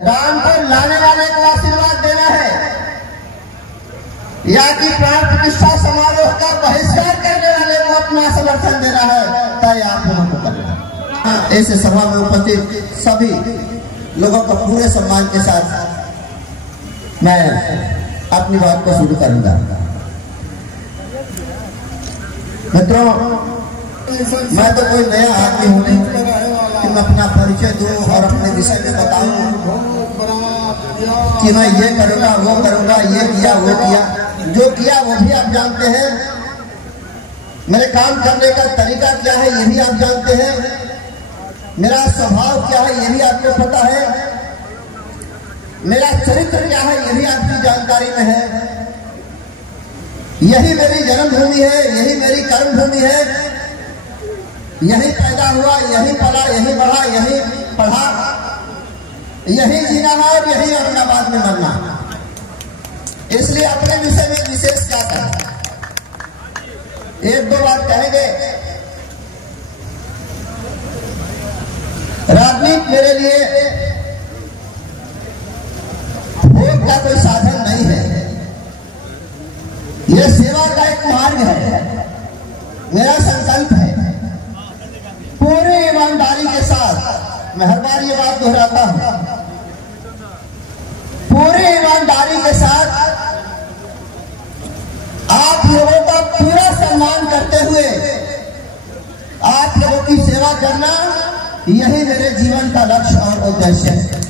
राम को लाने वाले को आशीर्वाद देना है या कि प्राण प्रतिष्ठा समारोह का बहिष्कार करने वाले को अपना समर्थन देना है, तय आप लोगों को करना। ऐसे सभा में उपस्थित सभी लोगों को पूरे सम्मान के साथ मैं अपनी बात को शुरू करूंगा। मित्रों, मैं तो कोई नया आदमी हूँ नहीं कि मैं अपना परिचय दूं और अपने विषय में बताऊं कि मैं ये करूंगा वो करूंगा, ये किया वो किया। जो किया वो भी आप जानते हैं, मेरे काम करने का तरीका क्या है ये भी आप जानते हैं, मेरा स्वभाव क्या है ये भी आपको पता है, मेरा चरित्र क्या है ये भी आपकी जानकारी में है। यही मेरी जन्मभूमि है, यही मेरी कर्मभूमि है, यही पैदा हुआ, यही पला, यही बढ़ा, यही पढ़ा, यही जीना है और यही औरंगाबाद में मरना। इसलिए अपने विषय में विशेष क्या कहना, एक दो बात कहेंगे। राजनीति मेरे लिए भोग का कोई साधन नहीं है, यह सेवा का एक मार्ग है। मेरा संकल्प है पूरी ईमानदारी के साथ, मैं हर बार ये बात दोहराता हूं, पूरी ईमानदारी के साथ आप लोगों का पूरा सम्मान करते हुए आप लोगों की सेवा करना, यही मेरे जीवन का लक्ष्य और उद्देश्य है।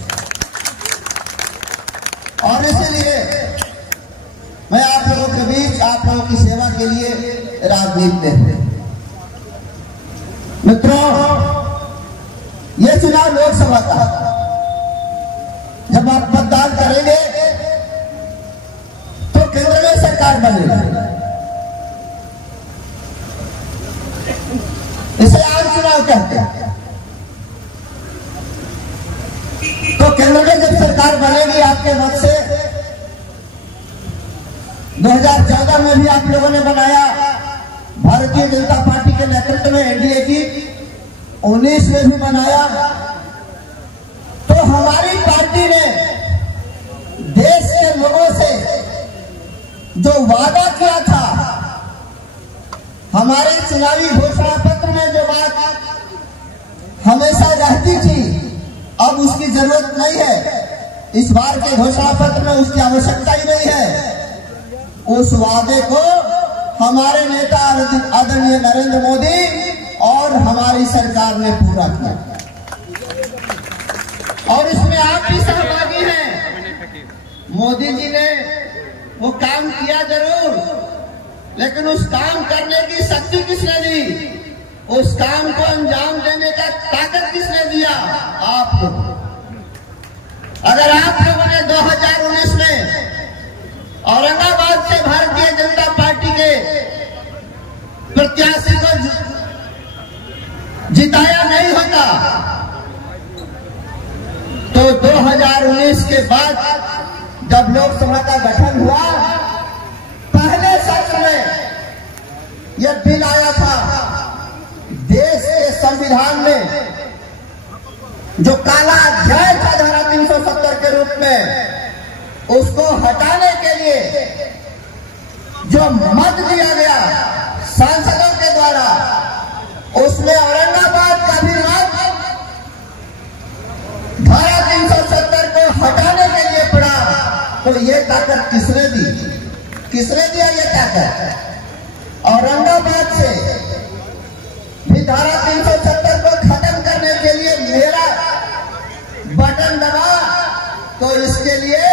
और इसलिए मैं आप लोगों के बीच आप लोगों की सेवा के लिए राजनीति में हूं। मित्रों, यह चुनाव लोकसभा का, जब आप मतदान करेंगे तो केंद्र में सरकार बनेगी। इसे आम चुनाव कहते हैं। तो केंद्र में जब सरकार बनेगी आपके मत से, 2014 में भी आप लोगों ने बनाया, भारतीय जनता पार्टी के नेतृत्व में एनडीए की, 19 में भी बनाया। तो हमारी पार्टी ने देश के लोगों से जो वादा किया था, हमारे चुनावी घोषणा पत्र में जो बात हमेशा रहती थी, अब उसकी जरूरत नहीं है। इस बार के घोषणा पत्र में उसकी आवश्यकता ही नहीं है। उस वादे को हमारे नेता आदरणीय नरेंद्र मोदी और हमारी सरकार ने पूरा किया, और इसमें आप भी सहभागी हैं। मोदी जी ने वो काम किया जरूर, लेकिन उस काम करने की शक्ति किसने दी, उस काम को अंजाम देने का ताकत किसने दिया? आप लोग। अगर आप लोगों ने 2019 में औरंगाबाद से भारतीय जनता पार्टी के प्रत्याशी को जिताया नहीं होता, तो 2019 के बाद जब लोकसभा का गठन हुआ, पहले सत्र में यह बिल आया था, देश के संविधान में जो काला अध्याय था धारा 370 के रूप में, उसको हटाने के लिए जो मत दिया गया सांसदों के द्वारा, उसमें औरंगाबाद का भी मत धारा 370 को हटाने के लिए पड़ा। तो ये ताकत किसने दी? किसने दिया ये ताकत? औरंगाबाद से भी धारा 370 को खत्म करने के लिए मेरा बटन दबा, तो इसके लिए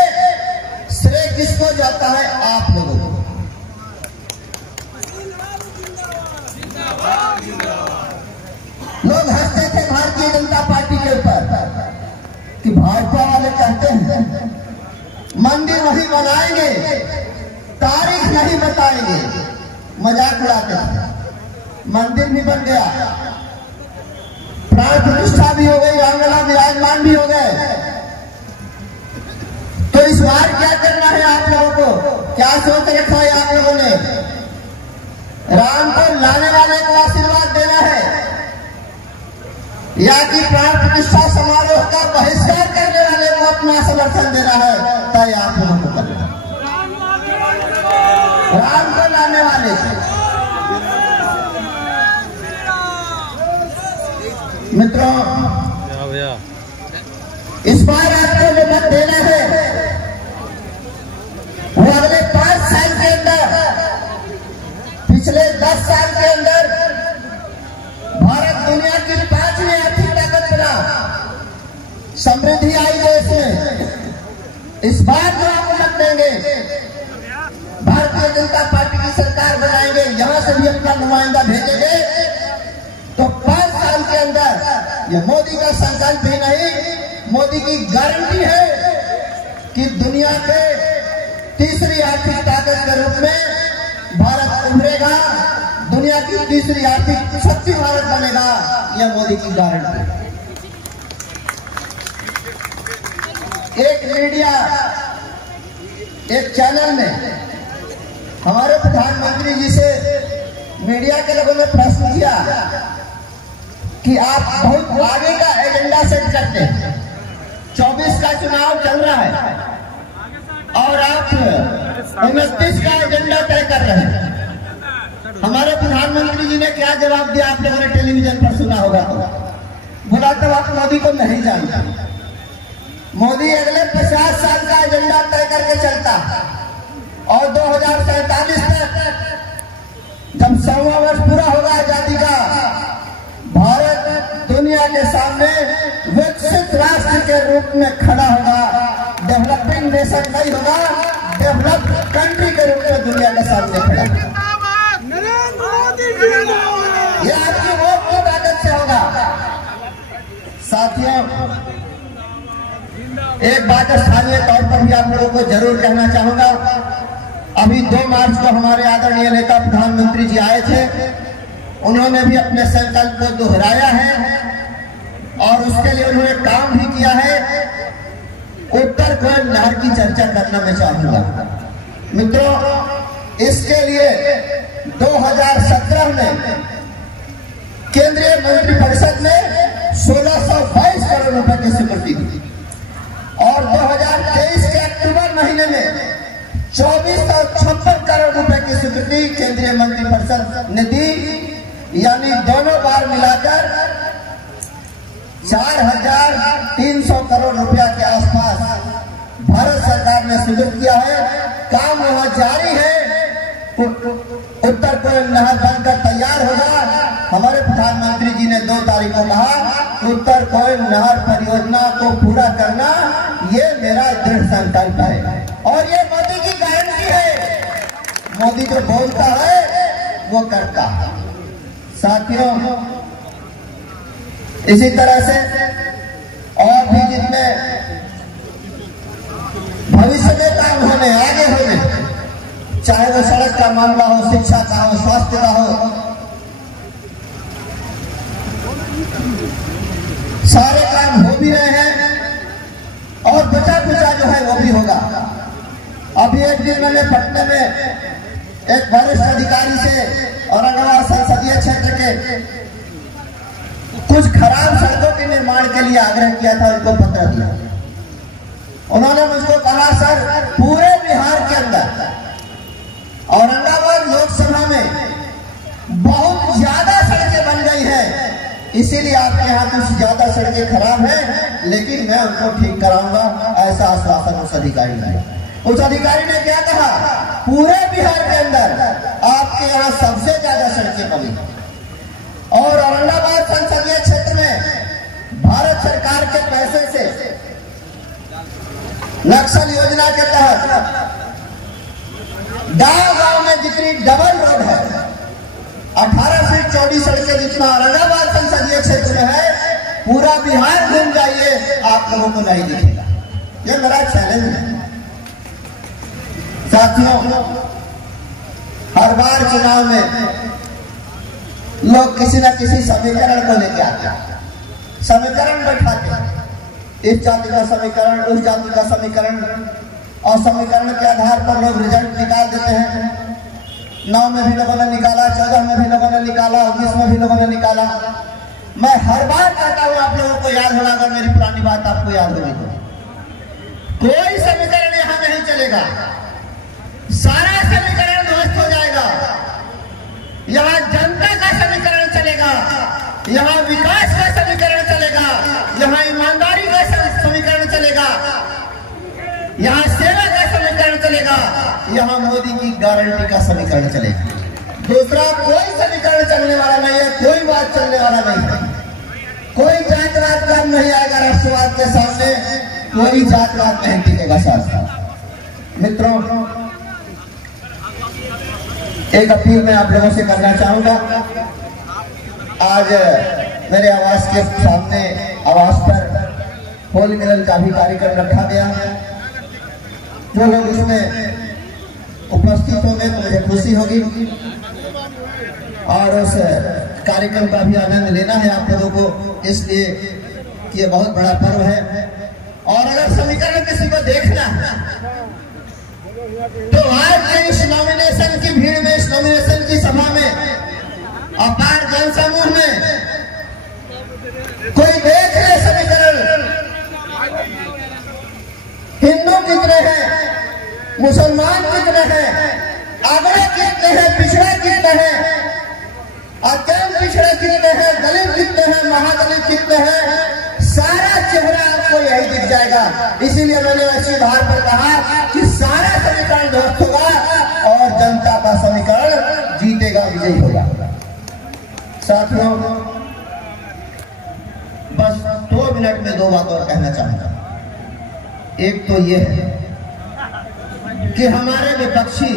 श्रेय किसको जाता है? आप लोगों को। लोग हंसते थे भारतीय जनता पार्टी के ऊपर कि भाजपा वाले कहते हैं मंदिर वही बनाएंगे, तारीख नहीं बताएंगे, मजाक उड़ाते थे। मंदिर भी बन गया, प्राण प्रतिष्ठा भी हो गई, रामलला विराजमान भी हो गए। तो इस बार क्या करना है आप लोगों को? क्या सोच रखा है आप लोगों ने? राम को लाने वाले को आशीर्वाद देना है या कि प्राण प्रतिष्ठा समारोह का बहिष्कार करने वाले को अपना समर्थन देना है तय आप लोगों को करना। राम को लाने वाले थे मित्रों, इस बार आपको जो मत देना है वो अगले 5 साल के अंदर, पिछले 10 साल के अंदर भारत दुनिया की 5वीं आर्थिक ताकत बना, समृद्धि आई देश में। इस बार जो आप मत देंगे, भारतीय जनता पार्टी की सरकार बनाएंगे, यहां से भी अपना नुमाइंदा भेजेंगे, तो 5 साल के अंदर ये मोदी का संकल्प ही नहीं, मोदी की गारंटी है कि दुनिया के तीसरी आर्थिक ताकत के रूप में भारत उभरेगा, दुनिया की तीसरी आर्थिक शक्ति भारत बनेगा, यह मोदी की गारंटी है। एक मीडिया, एक चैनल में हमारे प्रधानमंत्री जी से मीडिया के लोगों ने प्रश्न किया कि आप बहुत आगे का एजेंडा सेट करते हैं, 24 का चुनाव चल रहा है और आप 29 का एजेंडा तय कर रहे हैं। हमारे प्रधानमंत्री जी ने क्या जवाब दिया, आप लोगों ने टेलीविजन पर सुना होगा, तो बोला तब आप मोदी को नहीं जानते। मोदी अगले 50 साल का एजेंडा तय करके चलता और 2047 तक जब 100वां वर्ष पूरा होगा आजादी का, भारत दुनिया के सामने विकसित राष्ट्र के रूप में खड़ा होगा, डेवलपिंग नेशन नहीं होगा, डेवलप्ड कंट्री के रूप में दुनिया के सामने खड़ा होगा। ये आपकी वोट की ताकत से होगा। साथियों, एक बात स्थानीय तौर पर भी आप लोगों को जरूर कहना चाहूंगा। अभी 2 मार्च को हमारे आदरणीय नेता प्रधानमंत्री जी आए थे, उन्होंने भी अपने संकल्प को दोहराया है और उसके लिए उन्होंने काम भी किया है। उत्तर कोयल नहर की चर्चा करना मैं चाहूंगा मित्रों। इसके लिए 2017 में केंद्रीय मंत्रिपरिषद ने 1622 करोड़ रुपए की स्वीकृति दी और 2023 के अक्टूबर महीने में 2456 करोड़ रुपए की स्वीकृति केंद्रीय मंत्रिपरिषद ने दी, यानी दोनों बार मिलाकर 4300 करोड़ रुपया के आसपास भारत सरकार ने स्वीकृत किया है। काम वहां जारी है, उत्तर कोयल नहर बनकर तैयार होगा। हमारे प्रधानमंत्री जी ने 2 तारीख को कहा उत्तर कोयल नहर परियोजना को पूरा करना ये मेरा दृढ़ संकल्प है और ये मोदी की गारंटी है। मोदी जो बोलता है वो करता है। साथियों, इसी तरह से और भी जितने भविष्य में काम होने आगे होने, चाहे वो सड़क का मामला हो, शिक्षा का हो, स्वास्थ्य का हो, सारे काम हो भी रहे हैं और बचा कुचा जो है वो भी होगा। अभी एक दिन मैंने पटना में एक वरिष्ठ अधिकारी से औरंगाबाद संसदीय क्षेत्र के कुछ खराब सड़कों के निर्माण के लिए आग्रह किया था, उनको पत्र दिया। उन्होंने मुझको कहा सर, पूरे बिहार के अंदर औरंगाबाद लोकसभा में बहुत ज्यादा सड़कें बन गई हैं, इसीलिए आपके यहाँ कुछ ज्यादा सड़कें खराब हैं, लेकिन मैं उनको ठीक कराऊंगा, ऐसा आश्वासन उस अधिकारी ने। उस अधिकारी ने क्या कहा, पूरे बिहार के अंदर आपके यहाँ सबसे ज्यादा सड़कें बनी और औरंगाबाद संसदीय क्षेत्र में भारत सरकार के पैसे से नक्सल योजना के तहत गांव-गांव में जितनी डबल रोड है, 18 फीट चौड़ी सड़कें जितना औरंगाबाद संसदीय क्षेत्र में है, पूरा बिहार घूम जाइए आप लोगों को नहीं दिखेगा। ये मेरा चैलेंज है। साथियों, हर बार चुनाव में लोग किसी न किसी समीकरण को लेकर आते हैं, समीकरण बैठाते हैं, इस जाति का समीकरण, उस जाति का समीकरण, और समीकरण के आधार पर लोग रिजल्ट निकाल देते हैं। 9 में भी लोगों ने निकाला, 14 में भी लोगों ने निकाला, 19 में भी लोगों ने निकाला। मैं हर बार कहता हूं, आप लोगों को याद होगा, अगर मेरी पुरानी बात आपको याद होगी तो चलेगा, सारा समीकरण ध्वस्त हो जाएगा। यहाँ जनता का समीकरण चलेगा, यहाँ विकास का समीकरण चलेगा, यहाँ ईमानदारी का समीकरण चलेगा, यहाँ सेवा का समीकरण चलेगा, यहाँ मोदी की गारंटी का समीकरण चलेगा। दूसरा कोई समीकरण चलने वाला नहीं है, कोई बात चलने वाला नहीं है। कोई जातवाद काम नहीं आएगा राष्ट्रवाद के सामने, कोई जातवाद नहीं टिकेगा साथ। मित्रों, एक अपील मैं आप लोगों से करना चाहूंगा। आज मेरे आवास के सामने आवास पर होली मिलन का भी कार्यक्रम रखा गया है। जो लोग उसमें उपस्थित होंगे तो मुझे खुशी होगी और उस कार्यक्रम का भी आनंद लेना है आप लोगों को, इसलिए कि ये बहुत बड़ा पर्व है। और अगर समीकरण किसी को देखना है तो आज के इस नॉमिनेशन की भीड़ में, इस नॉमिनेशन की सभा में, अपार जनसमूह में कोई देख ले समीकरण, हिंदू कितने हैं, मुसलमान कितने हैं, अगड़े कितने हैं, पिछड़े कितने हैं, अत्यंत पिछड़े कितने हैं, दलित कितने हैं, महादलित कितने हैं, सारा चेहरा आपको यही दिख जाएगा। इसीलिए मैंने ऐसी भार पर कहा कि सारा समीकरण ध्वस्त होगा और जनता का समीकरण जीतेगा, विजयी होगा। साथियों, बस 2 मिनट में 2 बात और कहना चाहूंगा। एक तो ये है कि हमारे विपक्षी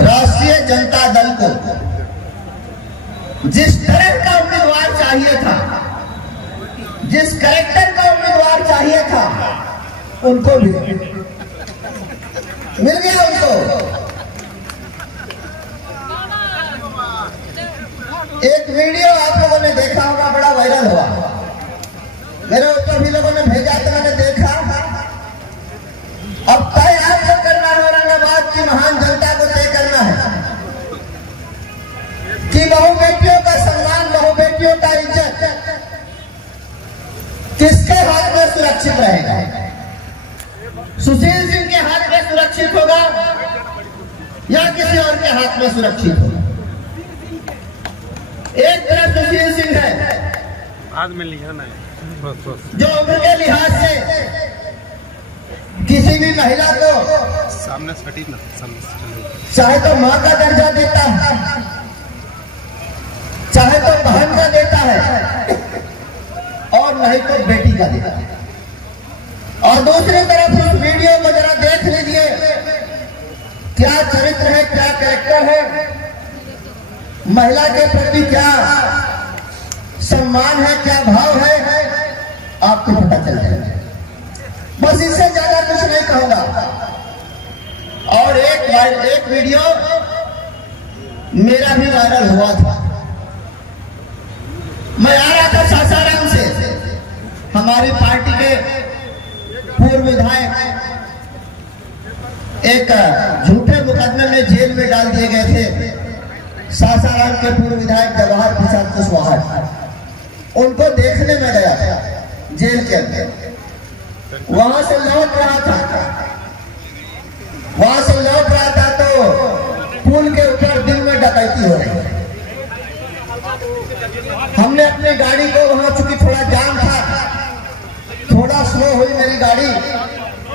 राष्ट्रीय जनता दल को जिस तरह का उम्मीदवार चाहिए था, जिस कैरेक्टर का उम्मीदवार चाहिए था, उनको भी मिल गया। उनको एक वीडियो आप लोगों ने देखा होगा, बड़ा वायरल हुआ, मेरे ऊपर भी लोगों ने भेजा तो मैंने देखा। अब तय आपको करना है, औरंगाबाद की महान जनता को तय करना है कि बहु बेटियों का सम्मान, बहु बेटियों का इज्जत किसके हाथ में सुरक्षित रहेगा। सुशील सिंह के हाथ में सुरक्षित होगा या किसी और के हाथ में सुरक्षित होगा। एक तरफ सुशील सिंह है आज में लिखा है जो उम्र के लिहाज से किसी भी महिला को सामने चाहे तो मां का दर्जा देता है, चाहे तो बहन का देता है और नहीं तो बेटी का देता है। और दूसरी तरफ उस वीडियो को जरा देख लीजिए, क्या चरित्र है, क्या कैरेक्टर है, महिला के प्रति क्या सम्मान है, क्या भाव है, आपको पता चल जाएगा। बस इससे ज्यादा कुछ नहीं कहूंगा। और एक वीडियो मेरा भी वायरल हुआ था। मैं आ रहा था सासाराम से, हमारी पार्टी के पूर्व विधायक एक झूठे मुकदमे में जेल में डाल दिए गए थे। सासाराम के पूर्व विधायक जवाहर प्रसाद कुशवाहा, उनको देखने में गया था जेल के अंदर। वहां से लौट रहा था तो पुल के ऊपर दिन में डकैती हो रही है। हमने अपनी गाड़ी को, वहां चूंकि थोड़ा जाम था, थोड़ा स्लो हुई मेरी गाड़ी,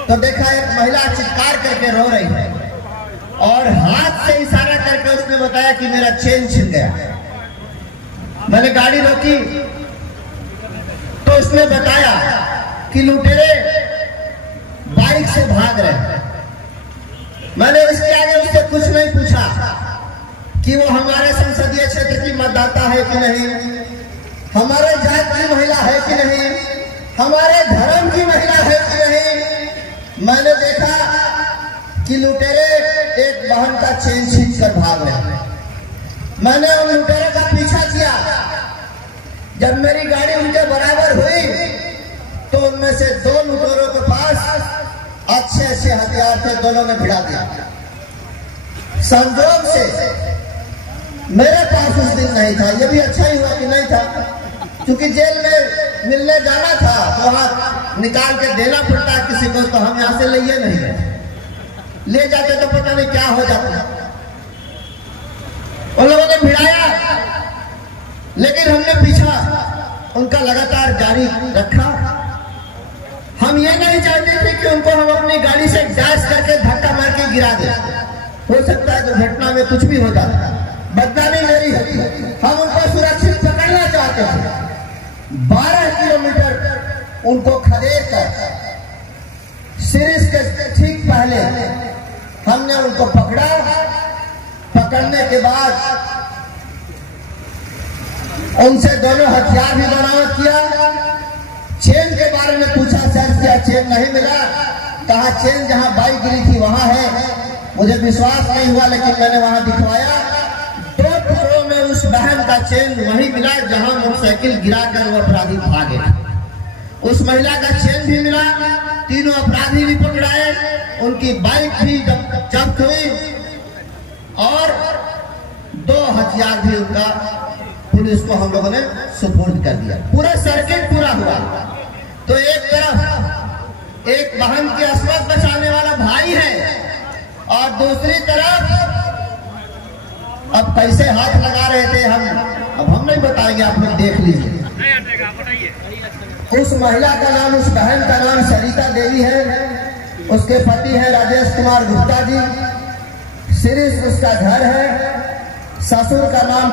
तो देखा एक महिला चित्कार करके रो रही है और हाथ से इशारा करके उसने बताया कि मेरा चेन छिन गया। मैंने गाड़ी रोकी तो उसने बताया कि लुटेरे बाइक से भाग रहे हैं। मैंने उसके आगे उससे कुछ नहीं पूछा कि वो हमारे संसदीय क्षेत्र की मतदाता है कि नहीं, हमारे जात की महिला है कि नहीं, हमारे धर्म की महिला है कि नहीं। मैंने देखा कि लुटेरे एक बहन का चेन छीन कर भाग रहे हैं। मैंने उन लुटेरे का पीछा किया। जब मेरी गाड़ी उनके बराबर हुई तो उनमें से 2 लुटेरों के पास अच्छे हथियार थे, दोनों ने भिड़ा दिया। संजोग से मेरे पास उस दिन नहीं था, ये भी अच्छा ही हुआ कि नहीं था, क्योंकि जेल में मिलने जाना था तो वहां निकाल के देना पड़ता है किसी को, तो हम यहाँ से लिए नहीं गए। ले जाते तो पता नहीं क्या हो जाता। उन लोगों ने भिड़ाया, लेकिन हमने पीछा उनका लगातार जारी रखा। हम ये नहीं चाहते थे कि उनको हम अपनी गाड़ी से डैश करके धक्का मार के गिरा दें। हो सकता है दुर्घटना में कुछ भी हो जाता, बदनामी मेरी है। हम उनको सुरक्षित पकड़ना चाहते थे। 12 किलोमीटर उनको खदेड़ कर सीरीज के ठीक पहले हमने उनको पकड़ा। पकड़ने के बाद उनसे दोनों हथियार भी बरामद किया। चेन के बारे में पूछा, सर क्या चेन नहीं मिला? कहा चेन जहां बाइक गिरी थी वहां है। मुझे विश्वास नहीं हुआ, लेकिन मैंने वहां दिखवाया। 2 टुकड़ों में उस बहन का चेन वहीं मिला जहां मोटरसाइकिल गिराकर वो अपराधी भागे। उस महिला का चेन भी मिला। तीनों अपराधी भी पकड़ाए, उनकी बाइक भी जब्त हुई और 2 हथियार भी उनका पुलिस को हम लोगों ने सुपुर्द कर दिया। पूरा सर्किट पूरा हुआ। तो एक तरफ एक बहन की अस्मत बचाने वाला भाई है और दूसरी तरफ अब कैसे हाथ लगा रहे थे अब हम नहीं बताएंगे, आप लोग देख लीजिए। उस महिला का नाम, उस बहन का नाम सरिता देवी है। उसके पति है राजेश कुमार गुप्ता जी। सीरीज उसका घर है। ससुर का नाम